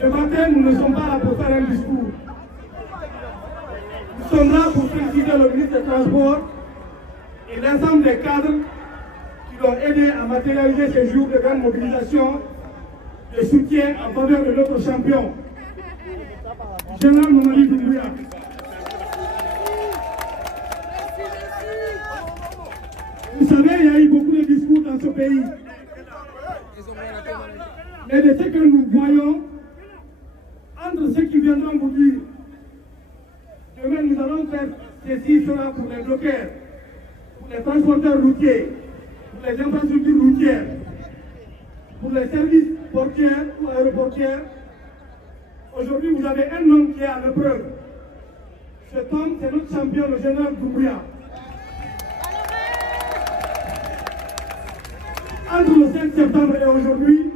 Ce matin, nous ne sommes pas là pour faire un discours. Nous sommes là pour féliciter le ministre des Transports et l'ensemble des cadres qui l'ont aidé à matérialiser ces jours de grande mobilisation de soutien en faveur de notre champion, Général Mamadi Doumbouya. Vous savez, il y a eu beaucoup de discours dans ce pays. Mais de ce que nous voyons, entre ceux qui viendront vous dire, demain nous allons faire ceci, cela pour les bloqueurs, pour les transporteurs routiers, pour les infrastructures routières, pour les services portières ou aéroportières. Aujourd'hui, vous avez un homme qui est à l'épreuve. Cet homme, c'est notre champion, le général Doumbouya. Entre le 5 septembre et aujourd'hui,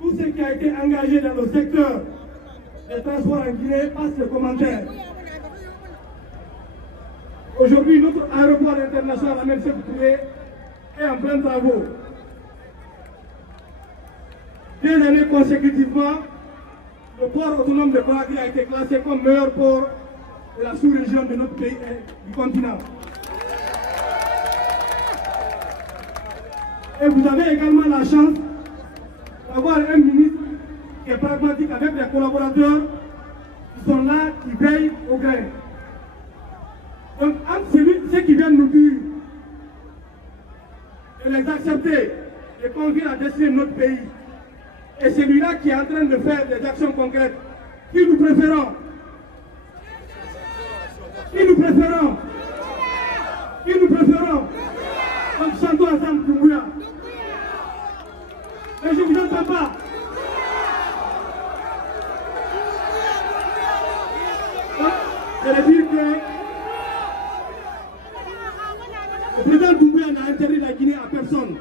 tout ce qui a été engagé dans le secteur des transports en Guinée passe le commentaire. Aujourd'hui, notre aéroport international Ahmed Sékou Touré est en plein travaux. 2 années consécutivement, le port autonome de Conakry a été classé comme meilleur port de la sous-région de notre pays et du continent. Et vous avez également la chance d'avoir un ministre qui est pragmatique avec des collaborateurs qui sont là, qui veillent au grain. Donc, entre ceux qui viennent nous dire de les accepter, de confier la destinée de notre pays, et celui-là qui est en train de faire des actions concrètes, qui nous préférons? Qui nous préférons? Qui nous préférons? Donc, chantons ensemble Doumbouya. Mais je ne vous entends pas. Je veux dire que le président Doumbouya n'a interdit la Guinée à personne.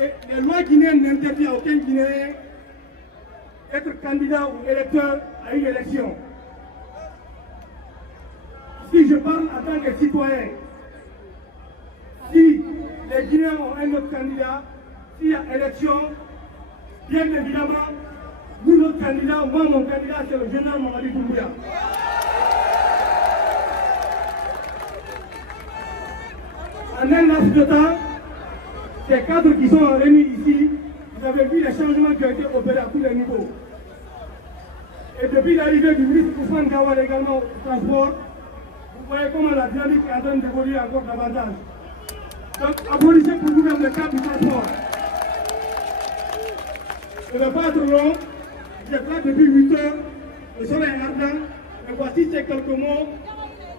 Et les lois guinéennes n'interdisent à aucun Guinéen d'être candidat ou électeur à une élection. Si je parle en tant que citoyen, si les Guinéens ont un autre candidat, s'il y a élection, bien évidemment, nous, notre candidat, moi, mon candidat, c'est le général Mamadi Doumbouya. En un laps de temps, ces cadres qui sont réunis ici, vous avez vu les changements qui ont été opérés à tous les niveaux. Et depuis l'arrivée du ministre Ousmane Gawal également au transport, vous voyez comment la dynamique est en train d'évoluer encore davantage. Donc, abolissez pour vous-même le cadre du transport. Je ne vais pas être long, j'étais là depuis 8 heures, le soleil est ardent, et voici ces quelques mots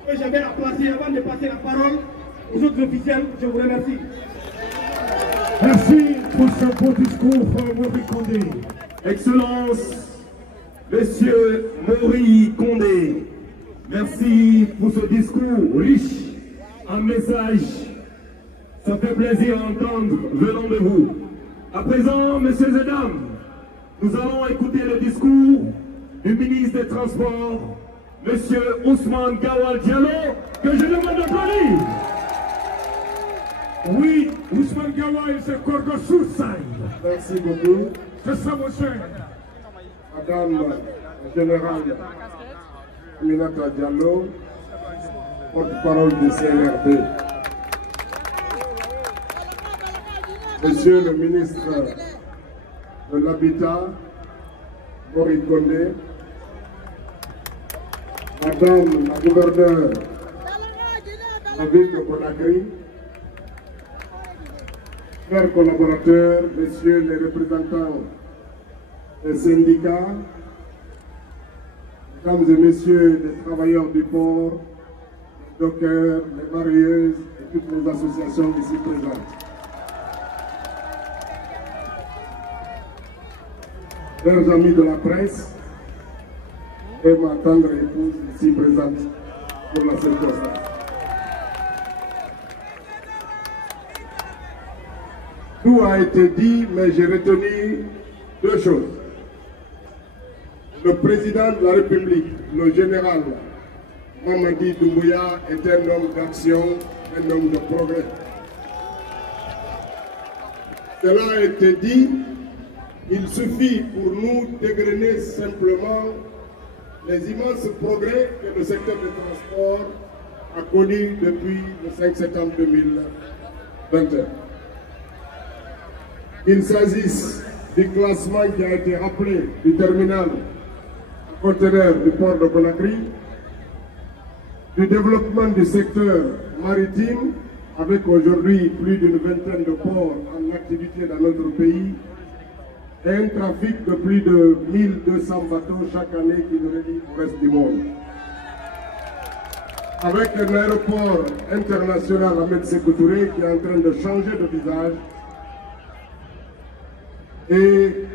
que j'avais à placer avant de passer la parole aux autres officiels. Je vous remercie. Merci pour ce beau discours, Mori Condé. Excellence, Monsieur Mori Condé, merci pour ce discours riche en messages. Ça fait plaisir à entendre venant de vous. À présent, messieurs et dames, nous allons écouter le discours du ministre des Transports, Monsieur Ousmane Gawal Diallo, que je demande d'applaudir. Oui, Ousmane Gawal, c'est Korgo Sousaï. Merci beaucoup. C'est ça, monsieur. Madame la Générale Aminata Diallo, porte-parole du CNRD. Monsieur le ministre de l'Habitat, Mori Condé, Madame la gouverneure de la ville de Conakry, chers collaborateurs, messieurs les représentants des syndicats, mesdames et messieurs les travailleurs du port, les dockers, les marieuses et toutes les associations ici présentes. Chers amis de la presse et ma tendre épouse ici présente pour la circonstance. Tout a été dit, mais j'ai retenu 2 choses. Le président de la République, le général Mamadi Doumbouya, est un homme d'action, un homme de progrès. Cela a été dit il suffit pour nous d'égrener simplement les immenses progrès que le secteur du transport a connus depuis le 5 septembre 2021. Qu'il s'agisse du classement qui a été rappelé du terminal conteneur du port de Conakry, du développement du secteur maritime, avec aujourd'hui plus d'une vingtaine de ports en activité dans notre pays, et un trafic de plus de 1200 bateaux chaque année qui nous relie au reste du monde. Avec un aéroport international Ahmed Sékou Touré qui est en train de changer de visage, et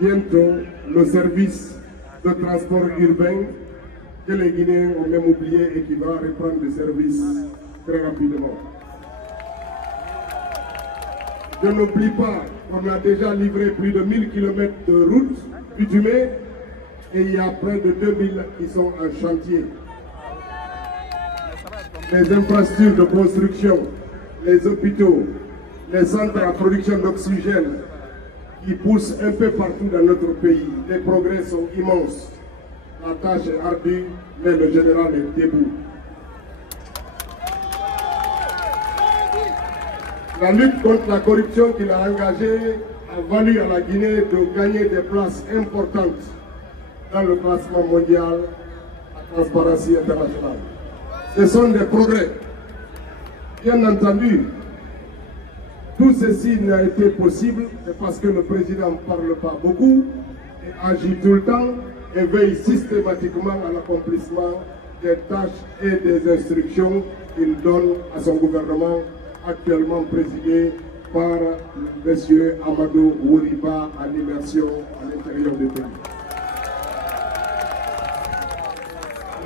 bientôt le service de transport urbain que les Guinéens ont même oublié et qui va reprendre le service très rapidement. Je n'oublie pas qu'on a déjà livré plus de 1000 km de routes bitumées et il y a près de 2000 qui sont en chantier. Les infrastructures de construction, les hôpitaux, les centres à production d'oxygène qui poussent un peu partout dans notre pays. Les progrès sont immenses. La tâche est ardue, mais le général est debout. La lutte contre la corruption qu'il a engagée a valu à la Guinée de gagner des places importantes dans le classement mondial à Transparency International. Ce sont des progrès. Bien entendu, tout ceci n'a été possible parce que le président ne parle pas beaucoup et agit tout le temps et veille systématiquement à l'accomplissement des tâches et des instructions qu'il donne à son gouvernement actuellement présidé par M. Amadou Ouriba en immersion à l'intérieur du pays.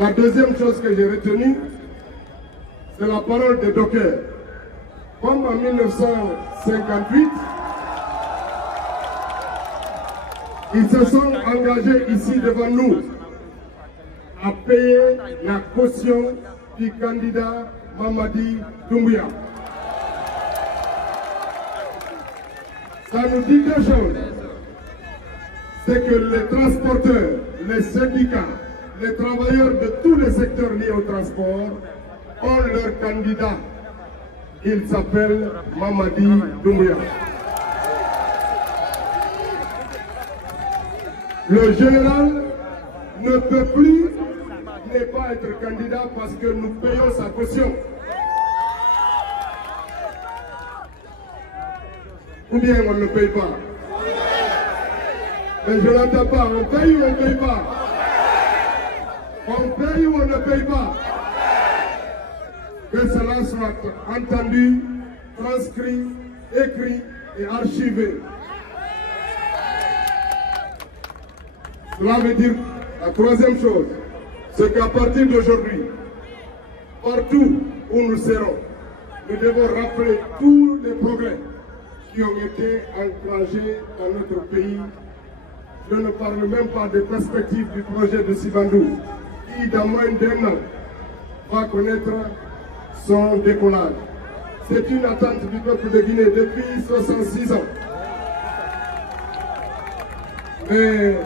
La deuxième chose que j'ai retenue, c'est la parole des dockers. Comme en 1958, ils se sont engagés ici devant nous à payer la caution du candidat Mamadi Doumbouya. Ça nous dit deux choses. C'est que les transporteurs, les syndicats, les travailleurs de tous les secteurs liés au transport ont leur candidat. Il s'appelle Mamadi Doumbouya. Le général ne peut plus ne pas être candidat parce que nous payons sa caution. Ou bien on ne paye pas. Mais je n'entends pas, on paye ou on ne paye pas? On paye ou on ne paye pas? Que cela soit entendu, transcrit, écrit et archivé. Cela veut dire la troisième chose, c'est qu'à partir d'aujourd'hui, partout où nous serons, nous devons rappeler tous les progrès qui ont été enclenchés dans notre pays. Je ne parle même pas des perspectives du projet de Sibandou, qui dans moins d'un an va connaître son décollage. C'est une attente du peuple de Guinée depuis 66 ans. Mais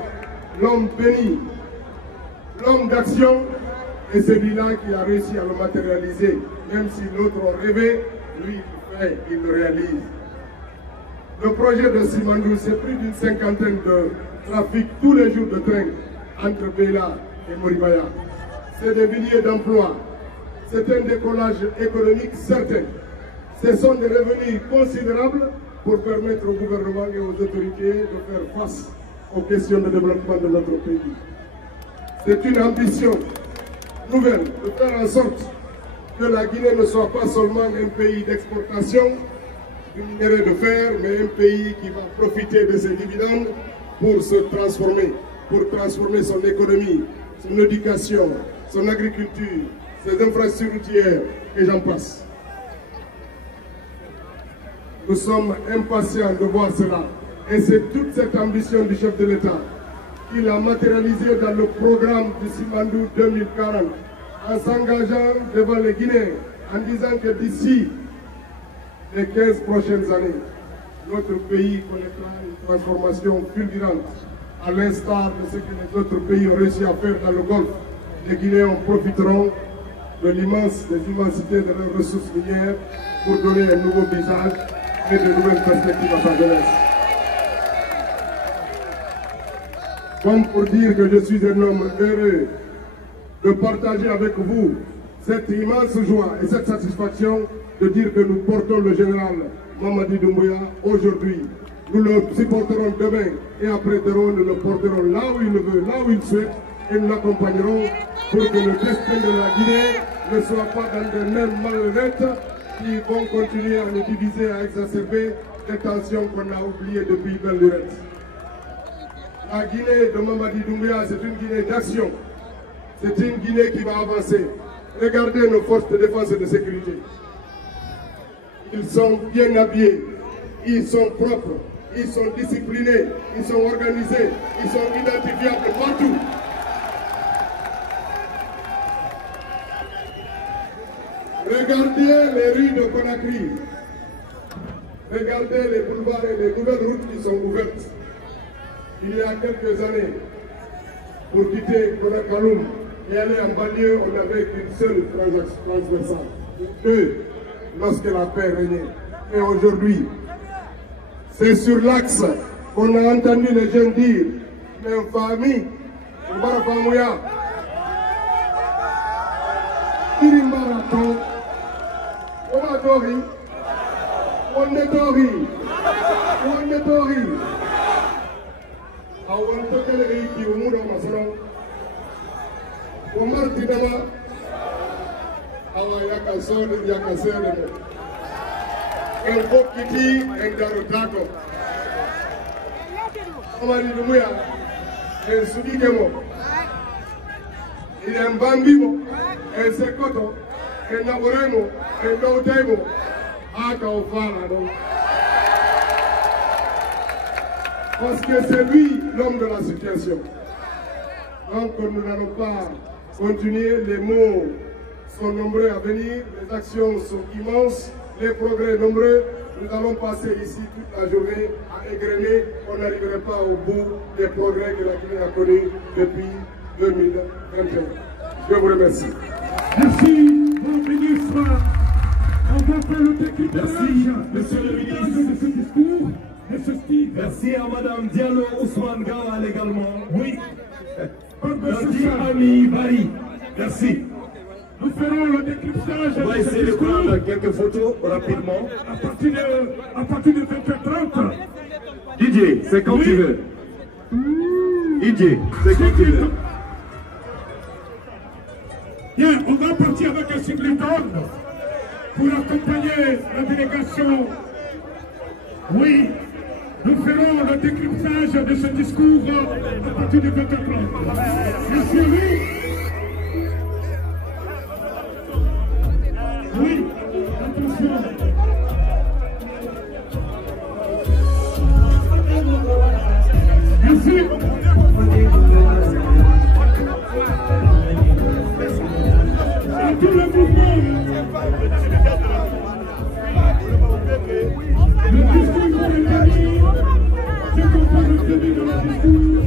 l'homme béni, l'homme d'action, est celui-là qui a réussi à le matérialiser. Même si l'autre a rêvé, lui il fait, il le réalise. Le projet de Simandou, c'est plus d'une cinquantaine de trafics tous les jours de train entre Béla et Moribaya. C'est des milliers d'emplois. C'est un décollage économique certain. Ce sont des revenus considérables pour permettre au gouvernement et aux autorités de faire face aux questions de développement de notre pays. C'est une ambition nouvelle de faire en sorte que la Guinée ne soit pas seulement un pays d'exportation du minerai de fer, mais un pays qui va profiter de ses dividendes pour se transformer, pour transformer son économie, son éducation, son agriculture, ses infrastructures routières, et j'en passe. Nous sommes impatients de voir cela. Et c'est toute cette ambition du chef de l'État qu'il a matérialisée dans le programme du Simandou 2040, en s'engageant devant les Guinéens, en disant que d'ici les 15 prochaines années, notre pays connaîtra une transformation fulgurante, à l'instar de ce que les autres pays ont réussi à faire dans le Golfe. Les Guinéens profiteront de des immensités de leurs ressources minières pour donner un nouveau visage et de nouvelles perspectives à sa jeunesse. Comme pour dire que je suis un homme heureux de partager avec vous cette immense joie et cette satisfaction de dire que nous portons le général Mamadi Doumbouya aujourd'hui. Nous le supporterons demain et après-demain, nous le porterons là où il le veut, là où il souhaite, et nous l'accompagnerons pour que le destin de la Guinée ne soit pas dans des mains malhonnêtes qui vont continuer à nous diviser, à exacerber des tensions qu'on a oubliées depuis belle lurette. La Guinée de Mamadi Doumbouya, c'est une Guinée d'action. C'est une Guinée qui va avancer. Regardez nos forces de défense et de sécurité. Ils sont bien habillés, ils sont propres, ils sont disciplinés, ils sont organisés, ils sont identifiables partout. Regardez les rues de Conakry. Regardez les boulevards et les nouvelles routes qui sont ouvertes. Il y a quelques années, pour quitter Konakaloum et aller en banlieue, on n'avait qu'une seule transversale. Deux, lorsque la paix régnait. Et aujourd'hui, c'est sur l'axe qu'on a entendu les jeunes dire, mais famille, Mbaramouya, Irimbarato, Omadori, Onedori, Onedori. Awon tokele ki umudo masoro. Omar Tidama, awa yakasone yakasene. El Bokiti en Garotako. Omari Doumbouya, en Sudikemo. Il est en Bambimo, en Sekoto, en Naboremo, en Gautemo, Aka Ofara. Parce que c'est lui l'homme de la situation. Donc nous n'allons pas continuer, les mots sont nombreux à venir, les actions sont immenses, les progrès nombreux. Nous allons passer ici toute la journée à égrener, on n'arriverait pas au bout des progrès que la Guinée a connus depuis 2021. Je vous remercie. Merci, mon ministre. On va faire le décryptage. Merci, monsieur le ministre. De ce discours. Merci à Madame Diallo Ousmane Gawal également. Oui. Merci Ami Bari. Merci. Nous ferons le décryptage. On va essayer de prendre quelques photos rapidement. À partir de 20h30. DJ, c'est quand tu veux. DJ, c'est quand tu veux. Bien, on va partir avec un cyclotone pour accompagner la délégation. Oui. Nous ferons le décryptage de ce discours à partir de 20h30. Merci à vous. Oui, attention. Merci. À tout le mouvement. Le discours est fini. Je comprends le début de la discours.